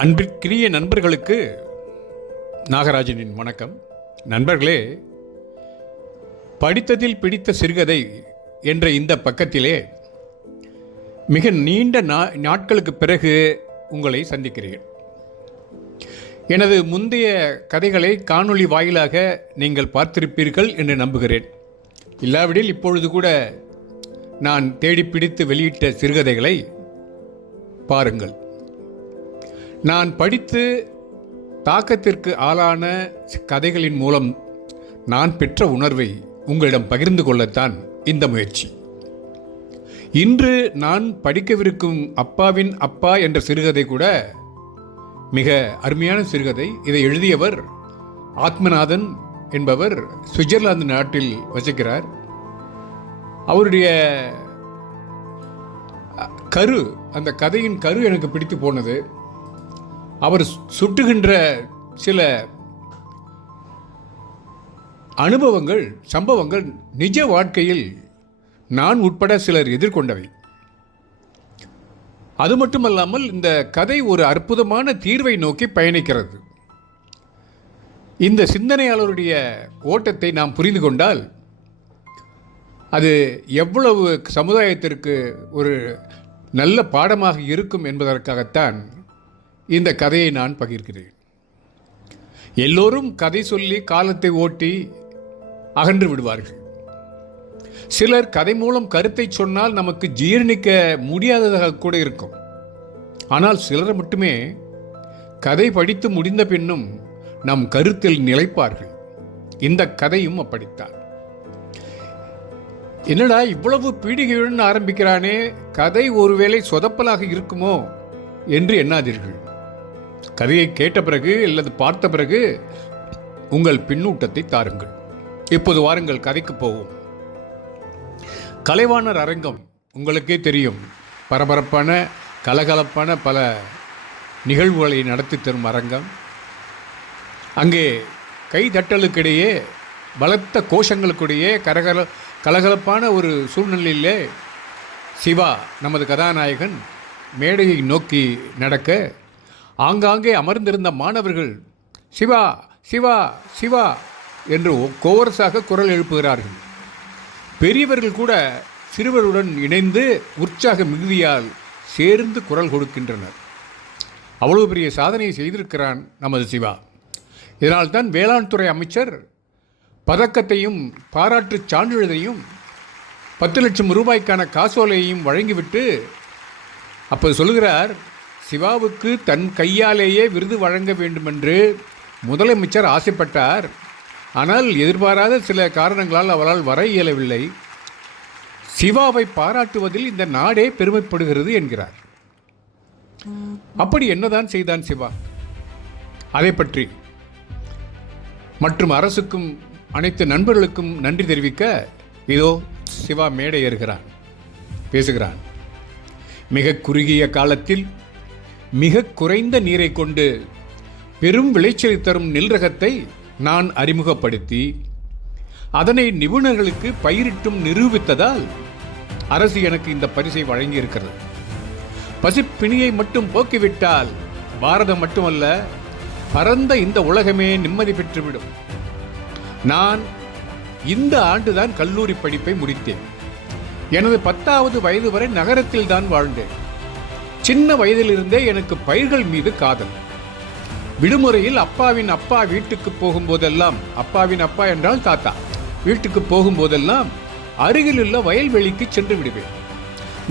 அன்பிற்கினிய நண்பர்களுக்கு நாகராஜனின் வணக்கம். நண்பர்களே, படித்ததில் பிடித்த சிறுகதை என்ற இந்த பக்கத்திலே மிக நீண்ட நாட்களுக்கு பிறகு உங்களை சந்திக்கிறேன். எனது முந்தைய கதைகளை காணொளி வாயிலாக நீங்கள் பார்த்திருப்பீர்கள் என்று நம்புகிறேன். இல்லாவிடில் இப்பொழுது கூட நான் தேடி பிடித்து வெளியிட்ட சிறுகதைகளை பாருங்கள். நான் படித்து தாக்கத்திற்கு ஆளான கதைகளின் மூலம் நான் பெற்ற உணர்வை உங்களிடம் பகிர்ந்து கொள்ளத்தான் இந்த முயற்சி. இன்று நான் படிக்கவிருக்கும் அப்பாவின் அப்பா என்ற சிறுகதை கூட மிக அருமையான சிறுகதை. இதை எழுதியவர் ஆத்மநாதன் என்பவர் சுவிட்சர்லாந்து நாட்டில் வசிக்கிறார். அவருடைய அந்த கதையின் கரு எனக்கு பிடித்து போனது. அவர் சுட்டுகின்ற சில அனுபவங்கள், சம்பவங்கள் நிஜ வாழ்க்கையில் நான் உட்பட சிலர் எதிர்கொண்டவை. அது மட்டுமல்லாமல் இந்த கதை ஒரு அற்புதமான தீர்வை நோக்கி பயணிக்கிறது. இந்த சிந்தனையாளருடைய ஓட்டத்தை நாம் புரிந்து கொண்டால் அது எவ்வளவு சமுதாயத்திற்கு ஒரு நல்ல பாடமாக இருக்கும் என்பதற்காகத்தான் இந்த கதையை நான் பகிர்கிறேன். எல்லோரும் கதை சொல்லி காலத்தை ஓட்டி அகன்று விடுவார்கள். சிலர் கதை மூலம் கருத்தை சொன்னால் நமக்கு ஜீரணிக்க முடியாததாக கூட இருக்கும். ஆனால் சிலர் மட்டுமே கதை படித்து முடிந்த பின்னும் நம் கருத்தில் நிலைப்பார்கள். இந்த கதையும் அப்படித்தான். என்னடா இவ்வளவு பீடிகையுடன் ஆரம்பிக்கிறானே, கதை ஒருவேளை சொதப்பலாக இருக்குமோ என்று எண்ணாதீர்கள். கதையை கேட்ட பிறகு அல்லது பார்த்த பிறகு உங்கள் பின்னூட்டத்தை தாருங்கள். இப்போது வாருங்கள், கதைக்கு போவோம். கலைவாணர் அரங்கம் உங்களுக்கே தெரியும். பரபரப்பான கலகலப்பான பல நிகழ்வுகளை நடத்தி தரும் அரங்கம். அங்கே கைதட்டலுக்கிடையே, பலத்த கோஷங்களுக்கிடையே கலகலப்பான ஒரு சூழ்நிலையிலே சிவா, நமது கதாநாயகன், மேடையை நோக்கி நடக்க ஆங்காங்கே அமர்ந்திருந்த மாணவர்கள் சிவா சிவா சிவா என்று கோரஸாக குரல் எழுப்புகிறார்கள். பெரியவர்கள் கூட சிறுவருடன் இணைந்து உற்சாக மிகுதியால் சேர்ந்து குரல் கொடுக்கின்றனர். அவ்வளவு பெரிய சாதனையை செய்திருக்கிறான் நமது சிவா. இதனால் தான் வேளாண் துறை அமைச்சர் பதக்கத்தையும் பாராட்டு சான்றிதழையும் 10 லட்சம் ரூபாய்க்கான காசோலையையும் வழங்கிவிட்டு அப்போது சொல்லுகிறார், சிவாவுக்கு தன் கையாலேயே விருது வழங்க வேண்டுமென்று முதலமைச்சர் ஆசைப்பட்டார். ஆனால் எதிர்பாராத சில காரணங்களால் அவரால் வர இயலவில்லை. சிவாவை பாராட்டுவதில் இந்த நாடே பெருமைப்படுகிறது என்கிறார். அப்படி என்னதான் செய்தான் சிவா? அதை பற்றி மற்றும் அரசுக்கும் அனைத்து நண்பர்களுக்கும் நன்றி தெரிவிக்க இதோ சிவா மேடை ஏறுகிறான், பேசுகிறான். மிக குறுகிய காலத்தில் மிக குறைந்த நீரை கொண்டு பெரும் விளைச்சலை தரும் நெல் ரகத்தை நான் அறிமுகப்படுத்தி அதனை நிபுணர்களுக்கு பயிரிட்டும் நிரூபித்ததால் அரசு எனக்கு இந்த பரிசை வழங்கியிருக்கிறது. பசிப்பிணியை மட்டும் போக்கிவிட்டால் பாரதம் மட்டுமல்ல, பரந்த இந்த உலகமே நிம்மதி பெற்றுவிடும். நான் இந்த ஆண்டுதான் கல்லூரி படிப்பை முடித்தேன். எனது 10வது வயது வரை நகரத்தில் தான் வாழ்ந்தேன். சின்ன வயதிலிருந்தே எனக்கு பயிர்கள் மீது காதல். விடுமுறையில் அப்பாவின் அப்பா வீட்டுக்கு போகும்போதெல்லாம், அப்பாவின் அப்பா என்றால் தாத்தா, வீட்டுக்கு போகும்போதெல்லாம் அருகிலுள்ள வயல்வெளிக்கு சென்று விடுவேன்.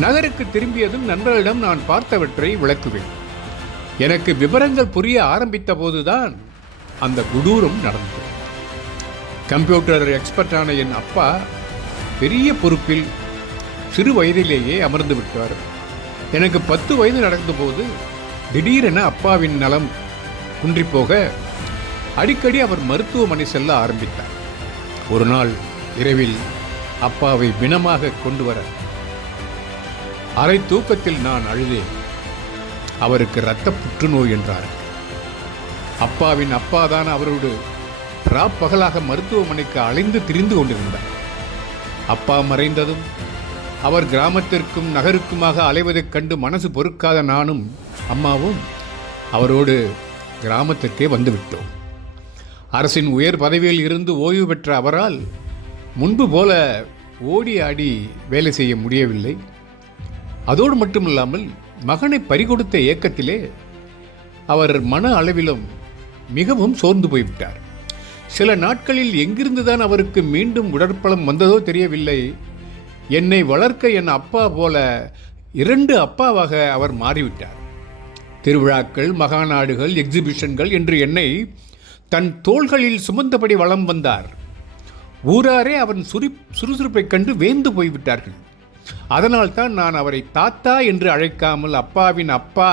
நகருக்கு திரும்பியதும் நண்பர்களிடம் நான் பார்த்தவற்றை விளக்குவேன். எனக்கு விவரங்கள் புரிய ஆரம்பித்த போதுதான் அந்த கொடூரம் நடந்தது. கம்ப்யூட்டர் எக்ஸ்பர்ட்டான என் அப்பா பெரிய பொறுப்பில் சிறு வயதிலேயே அமர்ந்து விட்டார். எனக்கு 10 வயது நடந்தபோது திடீரென அப்பாவின் நலம் குன்றிப்போக அடிக்கடி அவர் மருத்துவமனை செல்ல ஆரம்பித்தார். ஒரு நாள் இரவில் அப்பாவை பிணமாக கொண்டு வர அரை தூக்கத்தில் நான் அழுதேன். அவருக்கு இரத்த புற்றுநோய் என்றார். அப்பாவின் அப்பாதான் அவரோடு பகலாக மருத்துவமனைக்கு அலைந்து திரிந்து கொண்டிருந்தார். அப்பா மறைந்ததும் அவர் கிராமத்திற்கும் நகருக்குமாக அலைவதைக் கண்டு மனசு பொறுக்காத நானும் அம்மாவும் அவரோடு கிராமத்திற்கே வந்துவிட்டோம். அரசின் உயர் பதவியில் இருந்து ஓய்வு பெற்ற அவரால் முன்பு போல ஓடி ஆடி வேலை செய்ய முடியவில்லை. அதோடு மட்டுமில்லாமல் மகனை பறிகொடுத்த ஏக்கத்திலே அவர் மன அளவிலும் மிகவும் சோர்ந்து போய்விட்டார். சில நாட்களில் எங்கிருந்துதான் அவருக்கு மீண்டும் உடற்பலம் வந்ததோ தெரியவில்லை. என்னை வளர்க்க என் அப்பா போல 2 அப்பாவாக அவர் மாறிவிட்டார். திருவிழாக்கள், மகாநாடுகள், எக்ஸிபிஷன்கள் என்று என்னை தன் தோள்களில் சுமந்தபடி வலம் வந்தார். ஊராரே அவன் சுறுசுறுப்பைக் கண்டு வேந்து போய்விட்டார்கள். அதனால்தான் நான் அவரை தாத்தா என்று அழைக்காமல் அப்பாவின் அப்பா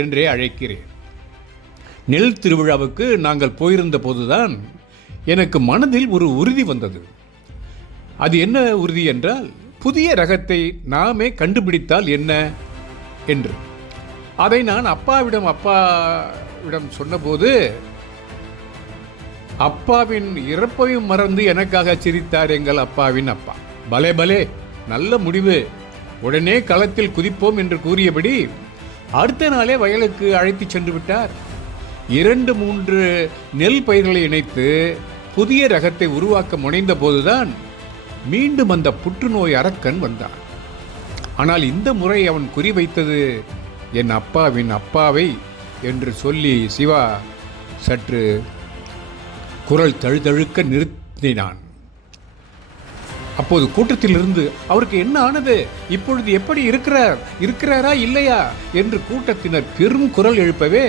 என்றே அழைக்கிறேன். நெல் திருவிழாவுக்கு நாங்கள் போயிருந்த போதுதான் எனக்கு மனதில் ஒரு உறுதி வந்தது. அது என்ன உறுதி என்றால், புதிய ரகத்தை நாமே கண்டுபிடித்தால் என்ன என்று. அதை நான் அப்பாவிடம் சொன்னபோது அப்பாவின் இறப்பையும் மறந்து எனக்காக சிரித்தார் எங்கள் அப்பாவின் அப்பா. பலே பலே, நல்ல முடிவு, உடனே களத்தில் குதிப்போம் என்று கூறியபடி அடுத்த நாளே வயலுக்கு அழைத்து சென்று விட்டார். 2-3 நெல் பயிர்களை இணைத்து புதிய ரகத்தை உருவாக்க முனைந்த போதுதான் மீண்டும் அந்த புற்றுநோய் அரக்கன் வந்தான். ஆனால் இந்த முறை அவன் குறிவைத்தது என் அப்பாவின் அப்பாவை என்று சொல்லி சிவா சற்று குரல் தழுதழுக்க நிறுத்தினான். அப்போது கூட்டத்திலிருந்து, அவருக்கு என்ன ஆனது, இப்பொழுது எப்படி இருக்கிறாரா இல்லையா என்று கூட்டத்தினர் பெரும் குரல் எழுப்பவே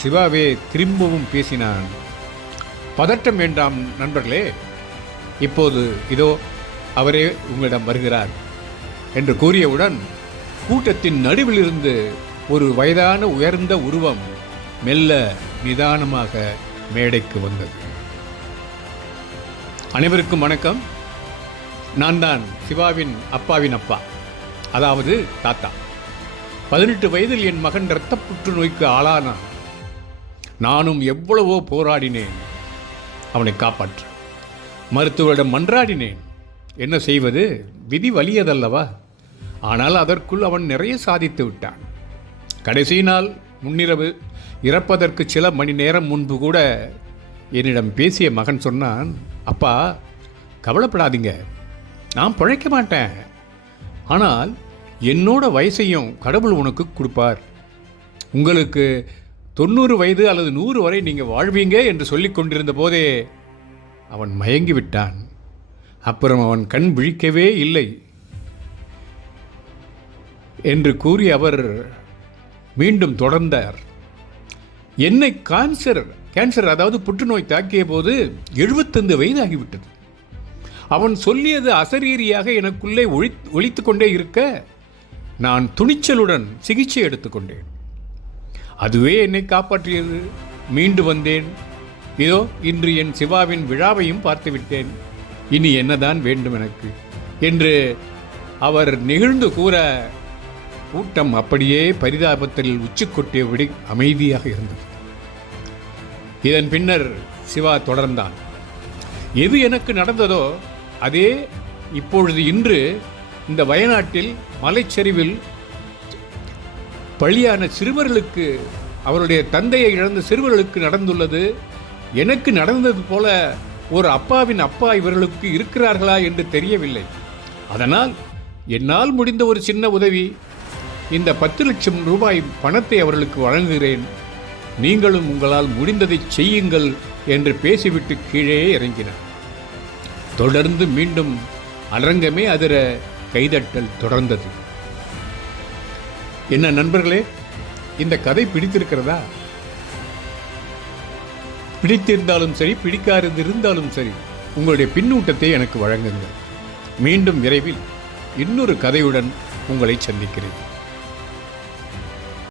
சிவாவே திரும்பவும் பேசினான். பதட்டம் வேண்டாம் நண்பர்களே, இப்போது இதோ அவரே உங்களிடம் வருகிறார் என்று கூறியவுடன் கூட்டத்தின் நடுவிலிருந்து ஒரு வயதான உயர்ந்த உருவம் மெல்ல நிதானமாக மேடைக்கு வந்தது. அனைவருக்கும் வணக்கம். நான் தான் சிவாவின் அப்பாவின் அப்பா, அதாவது தாத்தா. 18 வயதில் என் மகன் இரத்த புற்றுநோய்க்கு ஆளானான். நானும் எவ்வளவோ போராடினேன் அவனை காப்பாற்ற. மருத்துவரிடம் மன்றாடினேன். என்ன செய்வது, விதி வலியதல்லவா. ஆனால் அதற்குள் அவன் நிறைய சாதித்து விட்டான். கடைசி நாள் முன்னிரவு இறப்பதற்கு சில மணி நேரம் முன்பு கூட என்னிடம் பேசிய மகன் சொன்னான், அப்பா கவலைப்படாதீங்க, நான் பிழைக்க மாட்டேன், ஆனால் என்னோட வயசையும் கடவுள் உனக்கு கொடுப்பார், உங்களுக்கு 90 வயது அல்லது 100 வரை நீங்கள் வாழ்வீங்க என்று சொல்லிக் கொண்டிருந்த போதே அவன் மயங்கி விட்டான். அப்புறம் அவன் கண் விழிக்கவே இல்லை என்று கூறி அவர் மீண்டும் தொடர்ந்தார். என்னை கேன்சர் அதாவது புற்றுநோய் தாக்கிய போது 75 வயது ஆகிவிட்டது. அவன் சொல்லியது அசரீரியாக எனக்குள்ளே ஒலித்து கொண்டே இருக்க நான் துணிச்சலுடன் சிகிச்சை எடுத்துக்கொண்டேன். அதுவே என்னை காப்பாற்றியது. மீண்டு வந்தேன். இதோ இன்று என் சிவாவின் விழாவையும் பார்த்துவிட்டேன். இனி என்னதான் வேண்டும் எனக்கு என்று அவர் நெகிழ்ந்து கூற கூட்டம் அப்படியே பரிதாபத்தில் உச்சி கொட்டியபடி அமைதியாக இருந்தது. இதன் பின்னர் சிவா தொடர்ந்தான். எது எனக்கு நடந்ததோ அதே இப்பொழுது இன்று இந்த வயநாட்டில் மலைச்சரிவில் பலியான சிறுவர்களுக்கு, அவருடைய தந்தையை இழந்த சிறுவர்களுக்கு நடந்துள்ளது. எனக்கு நடந்தது போல ஒரு அப்பாவின் அப்பா இவர்களுக்கு இருக்கிறார்களா என்று தெரியவில்லை. அதனால் என்னால் முடிந்த ஒரு சின்ன உதவி, இந்த 10 லட்சம் ரூபாய் பணத்தை அவர்களுக்கு வழங்குகிறேன், நீங்களும் உங்களால் முடிந்ததை செய்யுங்கள் என்று பேசிவிட்டு கீழே இறங்கினார். தொடர்ந்து மீண்டும் அரங்கமே அதிர கைதட்டல் தொடர்ந்தது. என்ன நண்பர்களே, இந்த கதை பிடித்திருக்கிறதா? பிடித்திருந்தாலும் சரி, பிடிக்காதிருந்தாலும் சரி, உங்களுடைய பின்னூட்டத்தை எனக்கு வழங்குங்கள். மீண்டும் விரைவில் இன்னொரு கதையுடன் உங்களை சந்திக்கிறேன்.